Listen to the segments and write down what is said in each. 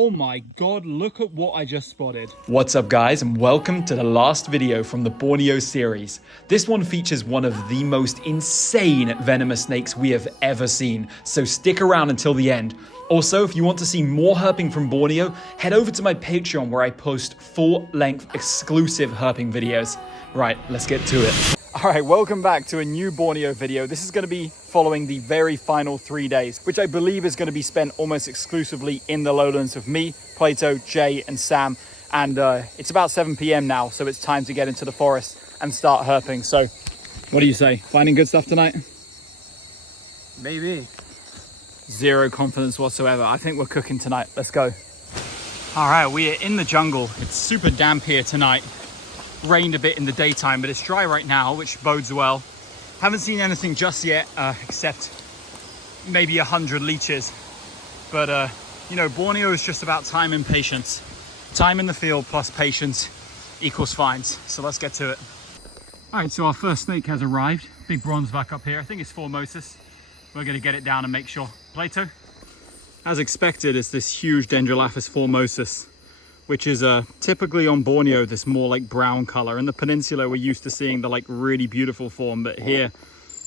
Oh my god, look at what I just spotted. What's up guys, and welcome to the last video from the Borneo series. This one features one of the most insane venomous snakes we have ever seen, so stick around until the end. Also, if you want to see more herping from Borneo, head over to my Patreon where I post full-length exclusive herping videos. Right, let's get to it. Alright, welcome back to a new Borneo video. This is going to be following the very final 3 days, which I believe is going to be spent almost exclusively in the lowlands with me, Plato, Jay and Sam. And it's about 7 p.m. now, so it's time to get into the forest and start herping. So, what do you say? Finding good stuff tonight? Maybe. Zero confidence whatsoever. I think we're cooking tonight. Let's go. Alright, we are in the jungle. It's super damp here tonight. Rained a bit in the daytime, but it's dry right now, which bodes well. Haven't seen anything just yet, except maybe 100 leeches. But, you know, Borneo is just about time and patience. Time in the field plus patience equals finds. So let's get to it. All right, so our first snake has arrived. Big bronze back up here. I think it's Formosus. We're going to get it down and make sure. Plato? As expected, it's this huge Dendrolaphus formosus, which is typically on Borneo this more like brown color. In the peninsula, we're used to seeing the like really beautiful form, but here,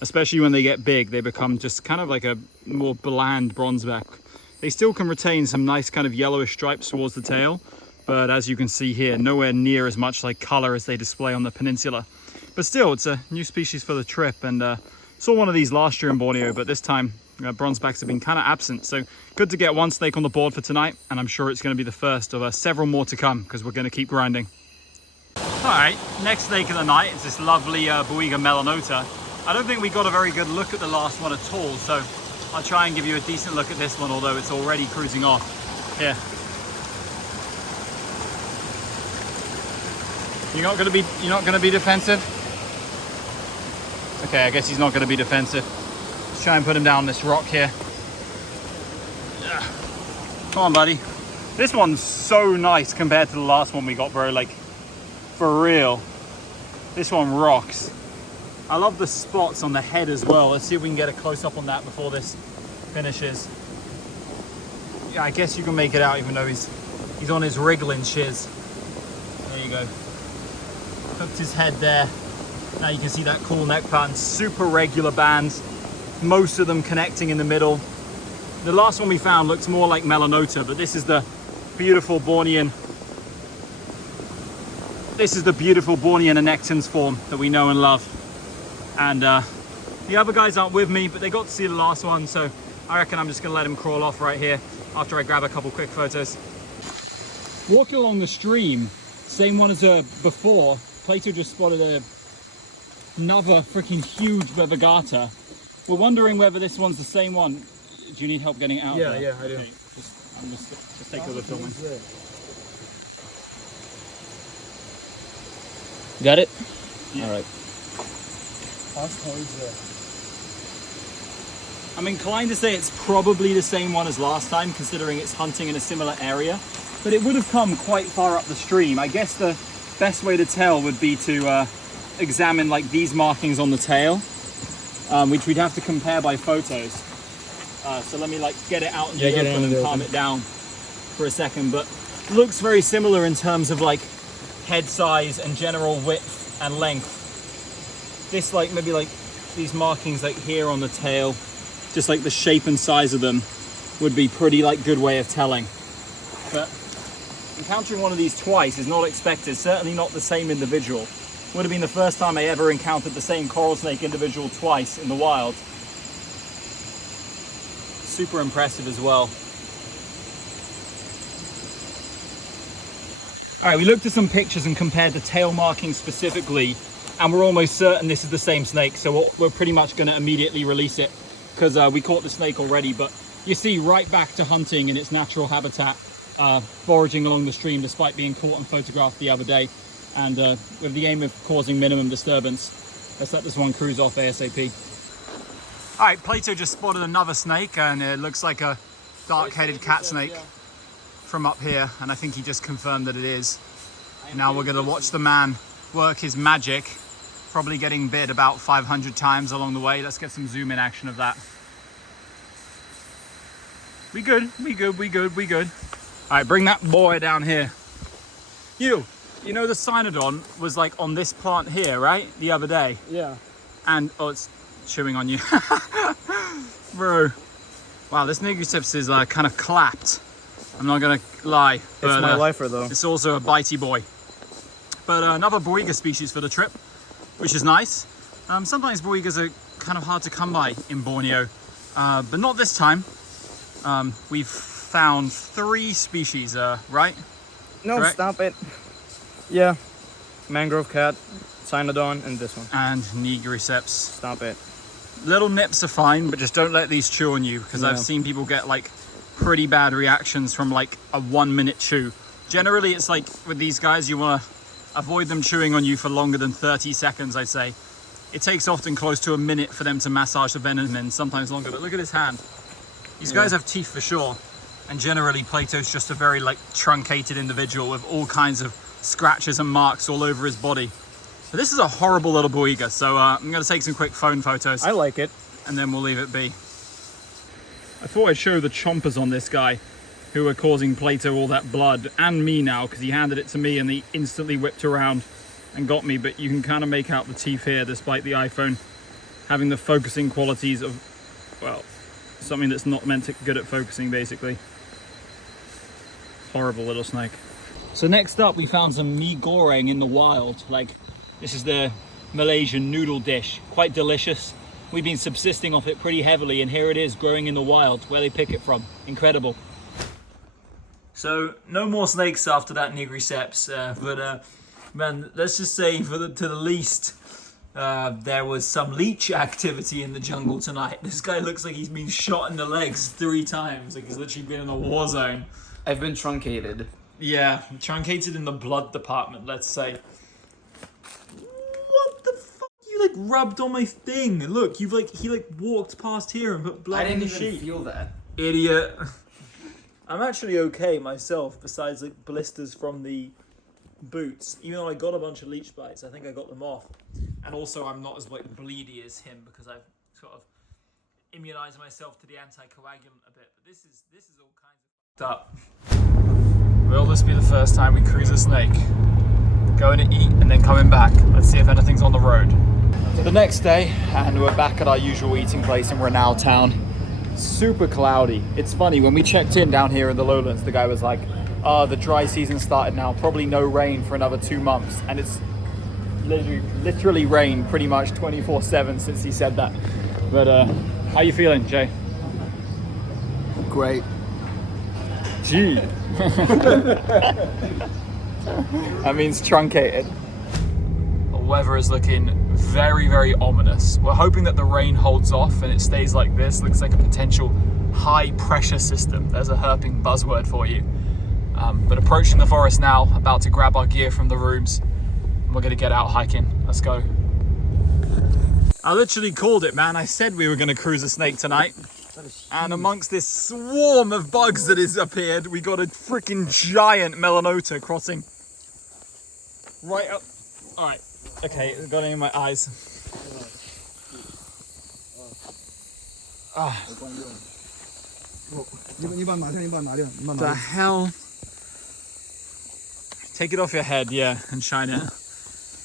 especially when they get big, they become just kind of like a more bland bronzeback. They still can retain some nice kind of yellowish stripes towards the tail, but as you can see here, nowhere near as much like color as they display on the peninsula. But still, it's a new species for the trip, and saw one of these last year in Borneo, but this time bronzebacks have been kind of absent. So good to get one snake on the board for tonight, and I'm sure it's going to be the first of several more to come because we're going to keep grinding. All right, next snake of the night is this lovely boweri melanota. I don't think we got a very good look at the last one at all, so I'll try and give you a decent look at this one, although it's already cruising off. Here. You're not going to be defensive? Okay, I guess he's not going to be defensive. Let's try and put him down this rock here. Come on, buddy. This one's so nice compared to the last one we got, bro. Like, for real. This one rocks. I love the spots on the head as well. Let's see if we can get a close-up on that before this finishes. Yeah, I guess you can make it out even though he's on his wriggling shiz. There you go. Hooked his head there. Now you can see that cool neck pattern. Super regular bands. Most of them connecting in the middle. The last one we found looks more like melanota, but this is the beautiful Bornean. This is the beautiful Bornean annectans form that we know and love. And the other guys aren't with me, but they got to see the last one, so I reckon I'm just gonna let him crawl off right here after I grab a couple quick photos. Walking along the stream, same one as before, Plato just spotted another freaking huge bevagata. We're wondering whether this one's the same one. Do you need help getting it out? Yeah, there? yeah, I do. Okay. Just take over filming. Got it? Yeah. All right. I'm inclined to say it's probably the same one as last time, considering it's hunting in a similar area, but it would have come quite far up the stream. I guess the best way to tell would be to examine like these markings on the tail, which we'd have to compare by photos. So let me like get it out in the open and calm it down for a second. But looks very similar in terms of like head size and general width and length. This like maybe like these markings like here on the tail, just like the shape and size of them would be pretty like good way of telling. But encountering one of these twice is not expected, certainly not the same individual. Would have been the first time I ever encountered the same coral snake individual twice in the wild. Super impressive as well. All right, we looked at some pictures and compared the tail markings specifically, and we're almost certain this is the same snake, so we're pretty much going to immediately release it because we caught the snake already. But you see, right back to hunting in its natural habitat, foraging along the stream despite being caught and photographed the other day. And with the aim of causing minimum disturbance, let's let this one cruise off ASAP. All right, Plato just spotted another snake, and it looks like a dark-headed cat snake from up here, and I think he just confirmed that it is. Now we're going to watch the man work his magic, probably getting bit about 500 times along the way. Let's get some zoom in action of that. We good, we good, we good, we good. All right, bring that boy down here. You know the cynodon was like on this plant here, right? The other day. Yeah. And, oh, it's chewing on you. Bro. Wow, this Nigriceps is kind of clapped. I'm not gonna lie. But, It's my lifer though. it's also a bitey boy. But another boiga species for the trip, which is nice. Sometimes boigas are kind of hard to come by in Borneo, but not this time. We've found 3 species, right? No, Correct? stop it. Yeah. Mangrove cat, cynodon, and this one. And Nigriceps. Stop it. Little nips are fine, but just don't let these chew on you, because I've seen people get like pretty bad reactions from like a 1-minute chew. Generally, it's like with these guys, you want to avoid them chewing on you for longer than 30 seconds, I'd say. It takes often close to a minute for them to massage the venom and sometimes longer, but look at his hand. These guys have teeth for sure. And generally, Plato's just a very like truncated individual with all kinds of scratches and marks all over his body. But this is a horrible little boiga, so I'm going to take some quick phone photos. I like it. And then we'll leave it be. I thought I'd show the chompers on this guy who are causing Plato all that blood, and me now, because he handed it to me and he instantly whipped around and got me. But you can kind of make out the teeth here, despite the iPhone having the focusing qualities of, well, something that's not meant to good at focusing, basically. Horrible little snake. So next up, we found some mee goreng in the wild. Like, this is the Malaysian noodle dish, quite delicious. We've been subsisting off it pretty heavily, and here it is growing in the wild where they pick it from. Incredible. So no more snakes after that Nigriceps, but man, let's just say to the least, there was some leech activity in the jungle tonight. This guy looks like he's been shot in the legs 3 times, like he's literally been in a war zone. I've been truncated. Yeah, truncated in the blood department, let's say. What the fuck? You like rubbed on my thing. Look, he like walked past here and put blood in the sheet. feel that. Idiot. I'm actually okay myself, besides like blisters from the boots. Even though I got a bunch of leech bites, I think I got them off. And also I'm not as like bleedy as him because I've sort of immunized myself to the anticoagulant a bit. But this is all kinds of up. Will this be the first time we cruise a snake? Going to eat and then coming back. Let's see if anything's on the road. The next day, and we're back at our usual eating place in Reencountering town. Super cloudy. It's funny, when we checked in down here in the lowlands, the guy was like, the dry season started now, probably no rain for another 2 months. And it's literally rained pretty much 24/7 since he said that. But how you feeling, Jay? Great. Gee. That means truncated. The weather is looking very, very ominous. We're hoping that the rain holds off and it stays like this. Looks like a potential high pressure system. There's a herping buzzword for you. But approaching the forest now, about to grab our gear from the rooms. And we're gonna get out hiking. Let's go. I literally called it, man. I said we were gonna cruise a snake tonight. And amongst this swarm of bugs that has appeared, we got a freaking giant melanota crossing right up. All right, okay, it got in my eyes. The hell? Take it off your head, yeah, and shine it.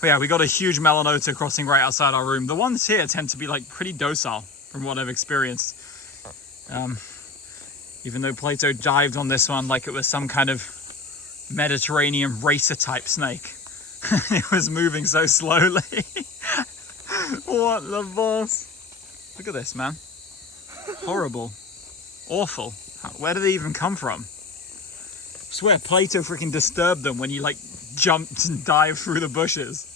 But yeah, we got a huge melanota crossing right outside our room. The ones here tend to be like pretty docile from what I've experienced. Even though Plato dived on this one like it was some kind of Mediterranean racer type snake. It was moving so slowly. What the boss? Look at this, man. Horrible. Awful. Where did they even come from? I swear Plato freaking disturbed them when he like jumped and dived through the bushes.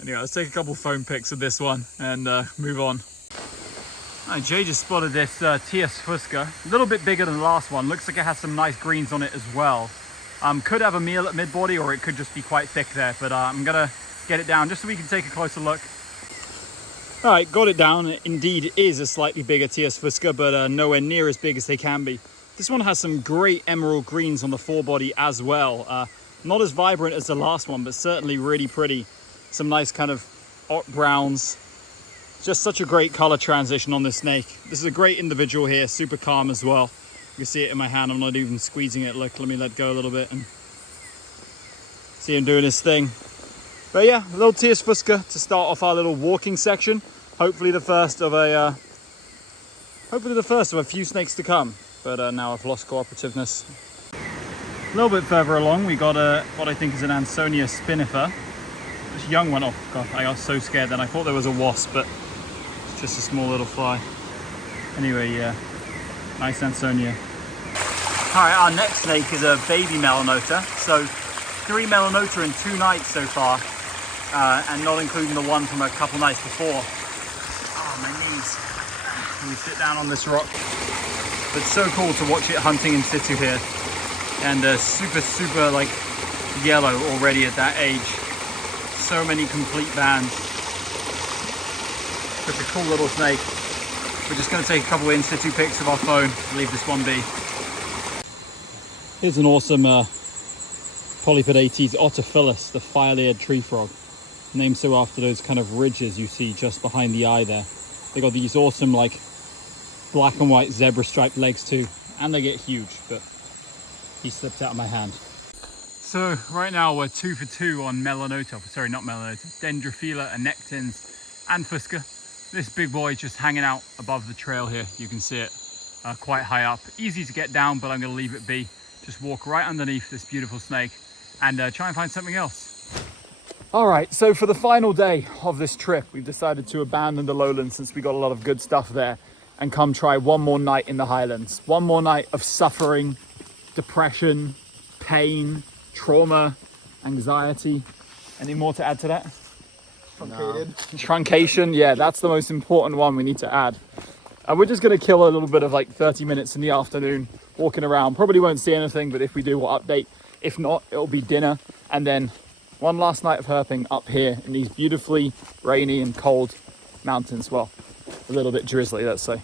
Anyway, let's take a couple phone pics of this one and move on. Right, Jay just spotted this Tias fusca, a little bit bigger than the last one. Looks like it has some nice greens on it as well. Could have a meal at mid-body, or it could just be quite thick there, but I'm gonna get it down just so we can take a closer look. All right, got it down. It indeed is a slightly bigger Tias fusca, but nowhere near as big as they can be. This one has some great emerald greens on the forebody as well. Not as vibrant as the last one, but certainly really pretty. Some nice kind of oat browns. Just such a great color transition on this snake. This is a great individual here, super calm as well. can see it in my hand. I'm not even squeezing it. Look, let me let go a little bit and see him doing his thing. But yeah, a little Tiers Fuska to start off our little walking section. Hopefully the first of a few snakes to come. But now I've lost cooperativeness. A little bit further along, we got what I think is an Ansonia spinifer. This young one. Oh god, I got so scared then. I thought there was a wasp, but it's just a small little fly. Anyway, yeah, nice Ansonia. All right, our next snake is a baby melanota. So 3 melanota in 2 nights so far, and not including the one from a couple nights before. Oh, my knees. Let me sit down on this rock. But it's so cool to watch it hunting in situ here. And super like yellow already at that age. So many complete bands. Such a cool little snake. We're just going to take a couple of in situ pics of our phone, leave this one be. Here's an awesome Polypodates otophyllus, the fire-eared tree frog. Named so after those kind of ridges you see just behind the eye there. They got these awesome like black and white zebra striped legs too, and they get huge, but he slipped out of my hand. So right now we're 2 for 2 on melanota, sorry not melanota, Dendrophila, Anectins and Fuska. This big boy is just hanging out above the trail here. You can see it quite high up. Easy to get down, but I'm going to leave it be. Just walk right underneath this beautiful snake and try and find something else. All right, so for the final day of this trip, we've decided to abandon the lowlands since we got a lot of good stuff there and come try one more night in the highlands. One more night of suffering, depression, pain, trauma, anxiety. Any more to add to that? Truncated. No. Truncation, yeah, that's the most important one we need to add. And we're just gonna kill a little bit of like 30 minutes in the afternoon, walking around. Probably won't see anything, but if we do, we'll update. If not, it'll be dinner. And then one last night of herping up here in these beautifully rainy and cold mountains. Well, a little bit drizzly, let's say.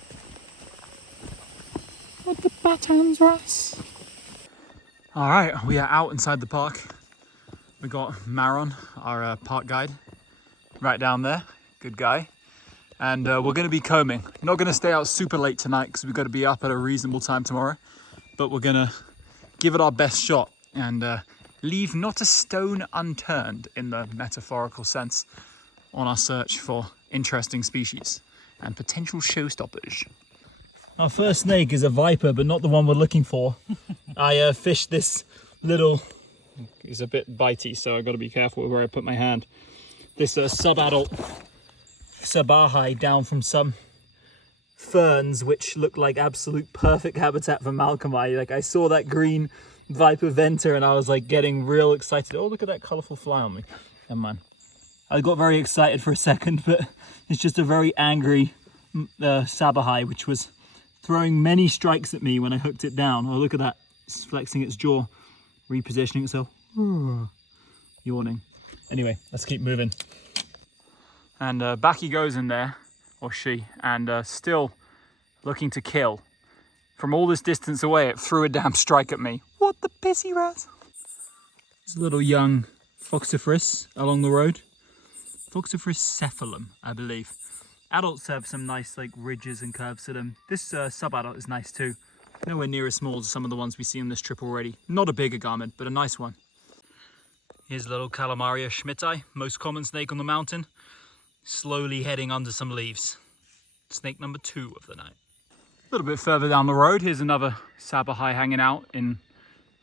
What the buttons, Russ? All right, we are out inside the park. We got Maron, our park guide, right down there. Good guy. And we're going to be combing. Not going to stay out super late tonight because we've got to be up at a reasonable time tomorrow. But we're going to give it our best shot and leave not a stone unturned in the metaphorical sense on our search for interesting species and potential showstoppers. Our first snake is a viper, but not the one we're looking for. I fished this little, it's a bit bitey, so I've got to be careful where I put my hand. This sub-adult Sabahai down from some ferns, which look like absolute perfect habitat for Malcolmi. Like I saw that green viper venter and I was like getting real excited. Oh, look at that colorful fly on me. Never mind. I got very excited for a second, but it's just a very angry Sabahai, which was throwing many strikes at me when I hooked it down. Oh, look at that. It's flexing its jaw, repositioning itself. Yawning. Anyway, let's keep moving. And back he goes in there, or she, and still looking to kill. From all this distance away, it threw a damn strike at me. What the pissy rat? There's a little young Foxiferus along the road. Foxiferus cephalum, I believe. Adults have some nice like ridges and curves to them. This sub-adult is nice too. Nowhere near as small as some of the ones we see on this trip already. Not a big garment, but a nice one. Here's a little Calamaria schmidti, most common snake on the mountain. Slowly heading under some leaves. Snake number 2 of the night. A little bit further down the road, here's another Sabahai hanging out in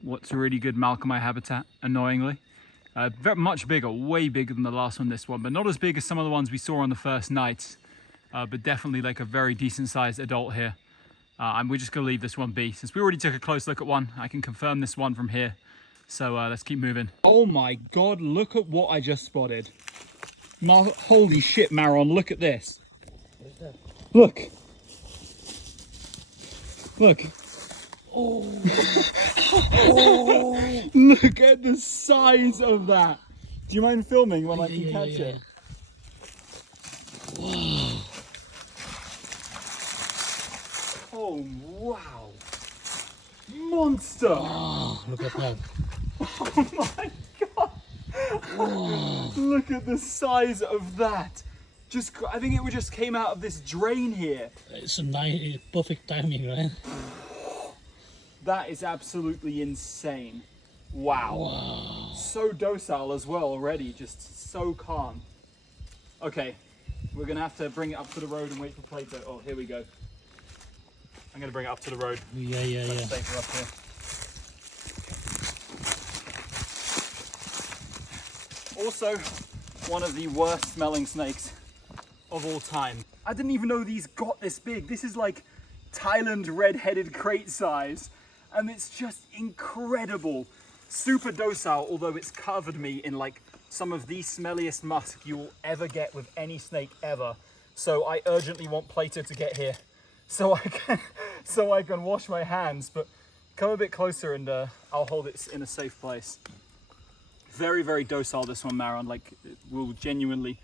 what's a really good Malcolmi habitat, annoyingly. Very much bigger, way bigger than the last one, this one, but not as big as some of the ones we saw on the first night. But definitely like a very decent sized adult here. And we're just gonna leave this one be. Since we already took a close look at one, I can confirm this one from here. So let's keep moving. Oh my god, look at what I just spotted. No, holy shit, Maron, look at this. What is that? Look. Look. Oh. Oh. Look at the size of that. Do you mind filming when I can catch it? Wow. Oh, wow. Monster. Oh, look at that. Oh my god. Oh. Look at the size of that. I think it just came out of this drain here. It's a nice, perfect timing, right? That is absolutely insane. Wow. So docile as well already, just so calm. Okay, we're gonna have to bring it up to the road and wait for Plato. Oh, here we go. I'm gonna bring it up to the road. Yeah. Safer up here. Also, one of the worst smelling snakes of all time. I didn't even know these got this big. This is like Thailand red-headed crate size, and it's just incredible. Super docile, although it's covered me in like some of the smelliest musk you will ever get with any snake ever. So I urgently want Plato to get here so I can wash my hands, but come a bit closer and I'll hold it in a safe place. Very, very docile, this one, Maron. Like, it will genuinely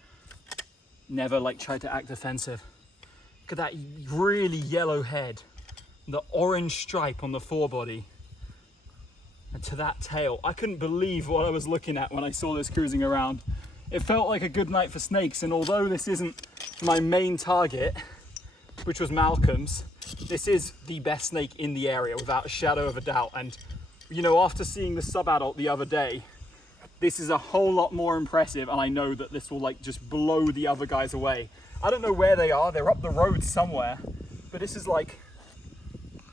never like try to act offensive. Look at that really yellow head, the orange stripe on the forebody, and to that tail. I couldn't believe what I was looking at when I saw this cruising around. It felt like a good night for snakes, and although this isn't my main target, which was Malcolm's, this is the best snake in the area without a shadow of a doubt. And you know, after seeing the sub-adult the other day, this is a whole lot more impressive, and I know that this will like just blow the other guys away. I don't know where they are, they're up the road somewhere, but this is like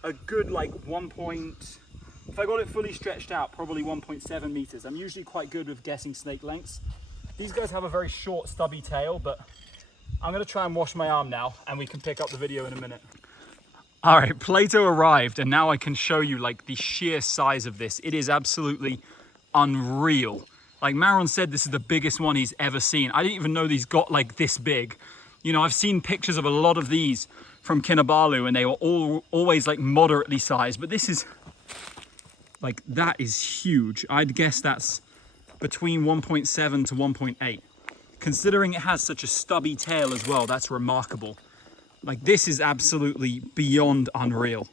a good like if I got it fully stretched out, probably 1.7 meters. I'm usually quite good with guessing snake lengths. These guys have a very short stubby tail, but I'm gonna try and wash my arm now and we can pick up the video in a minute. All right, Plato arrived, and now I can show you like the sheer size of this. It is absolutely unreal. Like Maron said, this is the biggest one he's ever seen. I didn't even know these got like this big. You know, I've seen pictures of a lot of these from Kinabalu and they were always like moderately sized, but this is like, that is huge. I'd guess that's between 1.7 to 1.8. Considering it has such a stubby tail as well, that's remarkable. Like, this is absolutely beyond unreal.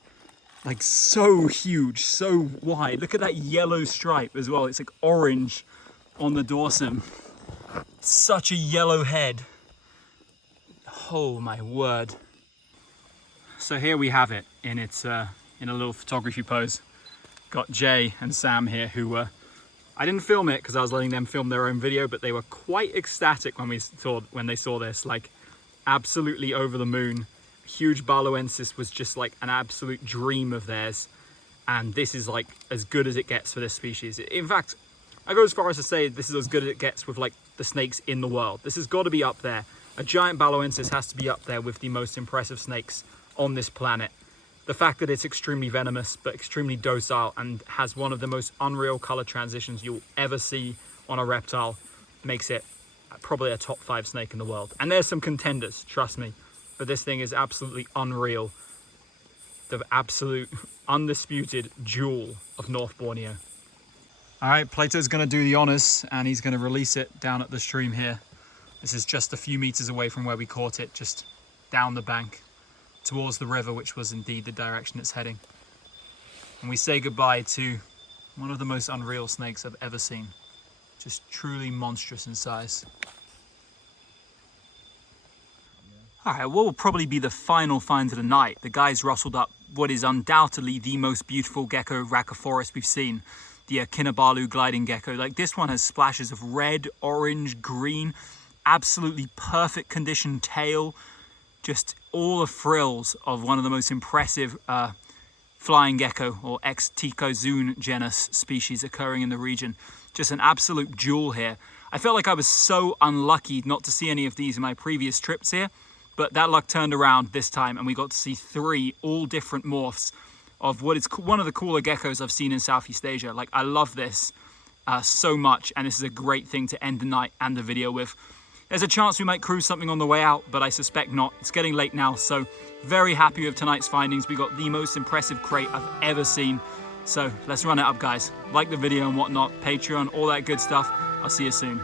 Like, so huge, so wide. Look at that yellow stripe as well. It's like orange on the dorsum. Such a yellow head. Oh my word. So here we have it in its in a little photography pose. Got Jay and Sam here who were, I didn't film it because I was letting them film their own video, but they were quite ecstatic when they saw this, like absolutely over the moon. Huge Barlowensis was just like an absolute dream of theirs, and this is like as good as it gets for this species. In fact, I go as far as to say this is as good as it gets with like the snakes in the world. This has got to be up there. A giant Barlowensis has to be up there with the most impressive snakes on this planet. The fact that it's extremely venomous but extremely docile and has one of the most unreal color transitions you'll ever see on a reptile makes it probably a top 5 snake in the world. And there's some contenders, trust me, but this thing is absolutely unreal. The absolute undisputed jewel of North Borneo. All right, Plato's gonna do the honors and he's gonna release it down at the stream here. This is just a few meters away from where we caught it, just down the bank towards the river, which was indeed the direction it's heading. And we say goodbye to one of the most unreal snakes I've ever seen. Just truly monstrous in size. All right, what will probably be the final find of the night? The guys rustled up what is undoubtedly the most beautiful gecko raccophorus we've seen, the Kinabalu gliding gecko. Like, this one has splashes of red, orange, green, absolutely perfect conditioned tail, just all the frills of one of the most impressive flying gecko or X-Ticozoon genus species occurring in the region. Just an absolute jewel here. I felt like I was so unlucky not to see any of these in my previous trips here, but that luck turned around this time and we got to see 3 all different morphs of what is one of the cooler geckos I've seen in Southeast Asia. Like, I love this so much, and this is a great thing to end the night and the video with. There's a chance we might cruise something on the way out, but I suspect not. It's getting late now, so very happy with tonight's findings. We got the most impressive crate I've ever seen. So let's run it up, guys. Like the video and whatnot, Patreon, all that good stuff. I'll see you soon.